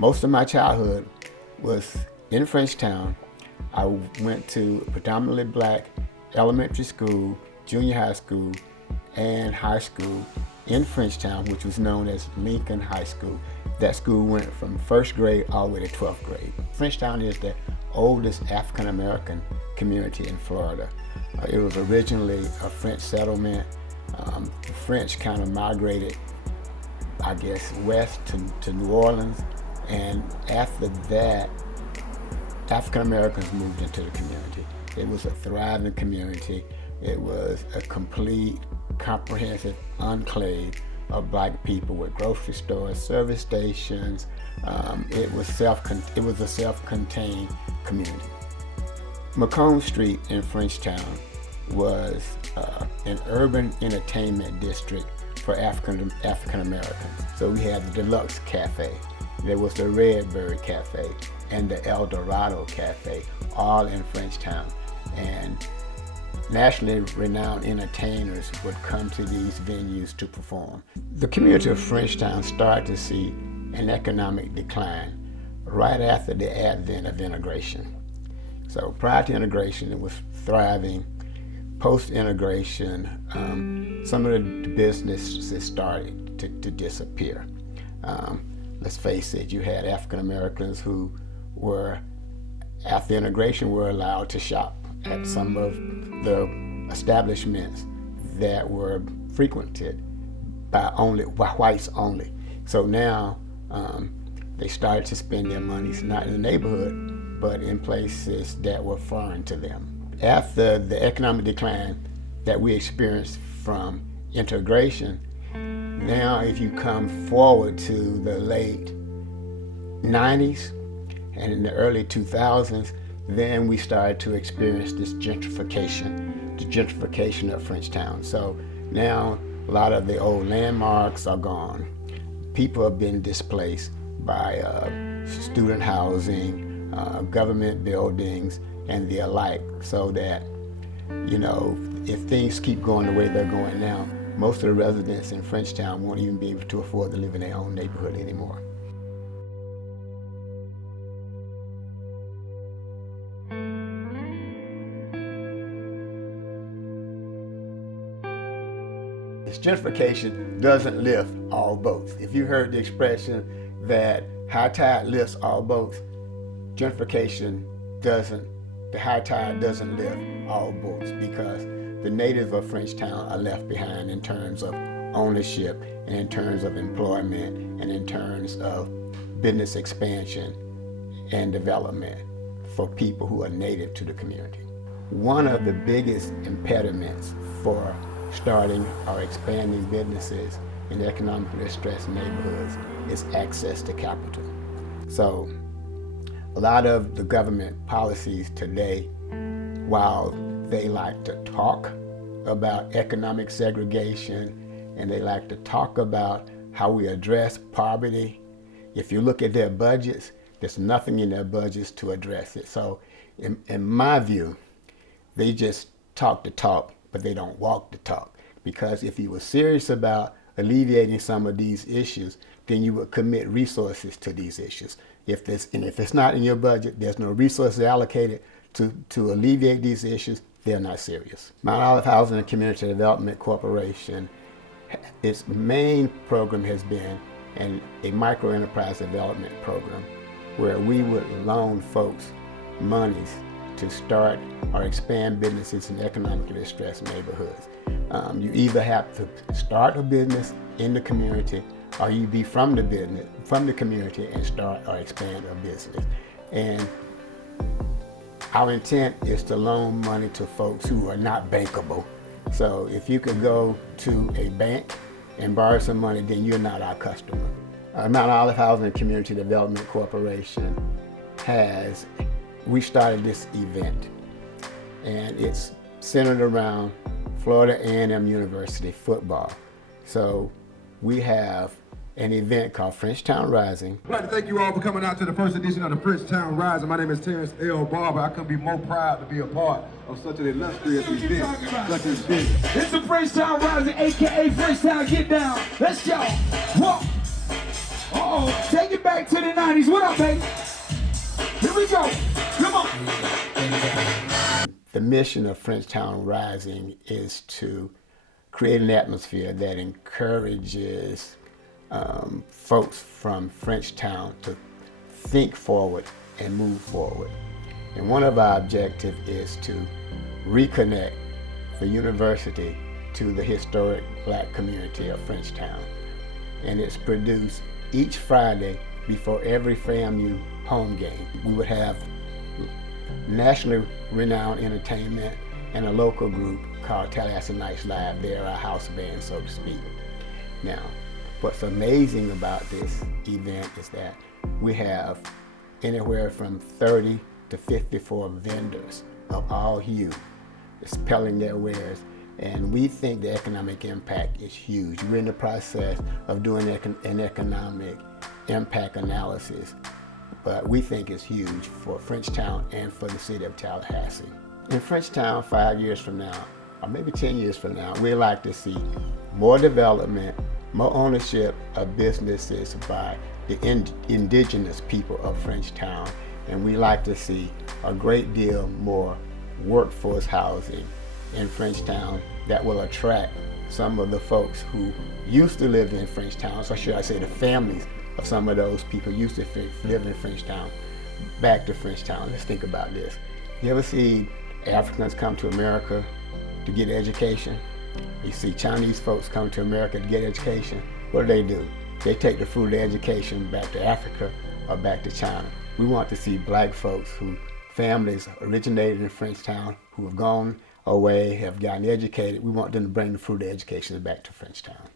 Most of my childhood was in Frenchtown. I went to a predominantly black elementary school, junior high school, and high school in Frenchtown, which was known as Lincoln High School. That school went from first grade all the way to 12th grade. Frenchtown is the oldest African American community in Florida. It was originally a French settlement. The French kind of migrated, I guess, west to New Orleans, and after that, African Americans moved into the community. It was a thriving community. It was a complete, comprehensive enclave of black people with grocery stores, service stations. It was a self-contained community. Macomb Street in Frenchtown was an urban entertainment district for African Americans. So we had the Deluxe Cafe, there was the Redbird Cafe, and the El Dorado Cafe, all in Frenchtown. And nationally renowned entertainers would come to these venues to perform. The community of Frenchtown started to see an economic decline right after the advent of integration. So prior to integration, it was thriving. Post-integration, some of the businesses started to disappear. Let's face it, you had African Americans who were, after integration, were allowed to shop at some of the establishments that were frequented by whites only. So now they started to spend their monies not in the neighborhood, but in places that were foreign to them. After the economic decline that we experienced from integration, now if you come forward to the late 90s and in the early 2000s, then we started to experience this gentrification, the gentrification of Frenchtown. So now a lot of the old landmarks are gone. People have been displaced by student housing, government buildings, and the alike, so that, you know, if things keep going the way they're going now, most of the residents in Frenchtown won't even be able to afford to live in their own neighborhood anymore. This gentrification doesn't lift all boats. If you heard the expression that high tide lifts all boats, gentrification doesn't. The high tide doesn't lift all boats, because the natives of Frenchtown are left behind in terms of ownership and in terms of employment and in terms of business expansion and development for people who are native to the community. One of the biggest impediments for starting or expanding businesses in economically distressed neighborhoods is access to capital. So a lot of the government policies today, while they like to talk about economic segregation and they like to talk about how we address poverty, if you look at their budgets, there's nothing in their budgets to address it. So in my view, they just talk the talk, but they don't walk the talk. Because if you were serious about alleviating some of these issues, then you would commit resources to these issues. If it's not in your budget, there's no resources allocated to alleviate these issues, they're not serious. Mount Olive Housing and Community Development Corporation, its main program has been a microenterprise development program where we would loan folks monies to start or expand businesses in economically distressed neighborhoods. You either have to start a business in the community, or you be from the community and start or expand a business. And our intent is to loan money to folks who are not bankable. So if you could go to a bank and borrow some money, then you're not our customer. Mount Olive Housing and Community Development Corporation we started this event, and it's centered around Florida A&M University football. So we have an event called Frenchtown Rising. I'd like to thank you all for coming out to the first edition of the Frenchtown Rising. My name is Terrence L. Barber. I couldn't be more proud to be a part of such an illustrious event. It's the Frenchtown Rising, aka Frenchtown Get Down. Let's go. Whoa. Uh-oh, take it back to the 90s. What up, baby? Here we go. Come on. The mission of Frenchtown Rising is to create an atmosphere that encourages folks from Frenchtown to think forward and move forward. And one of our objectives is to reconnect the university to the historic black community of Frenchtown. And it's produced each Friday before every FAMU home game. We would have nationally renowned entertainment and a local group called Tallahassee Nights Live. They're our house band, so to speak. Now, what's amazing about this event is that we have anywhere from 30 to 54 vendors of all hue dispelling their wares, and we think the economic impact is huge. We're in the process of doing an economic impact analysis, but we think it's huge for Frenchtown and for the city of Tallahassee. In Frenchtown, 5 years from now, or maybe 10 years from now, we'd like to see more development, more ownership of businesses by the indigenous people of Frenchtown, and we like to see a great deal more workforce housing in Frenchtown that will attract some of the folks who used to live in Frenchtown, so should I say the families of some of those people used to live in Frenchtown, back to Frenchtown. Let's think about this. You ever see Africans come to America to get education? You see Chinese folks come to America to get education. What do? They take the fruit of their education back to Africa or back to China. We want to see black folks who families originated in Frenchtown, who have gone away, have gotten educated. We want them to bring the fruit of education back to Frenchtown.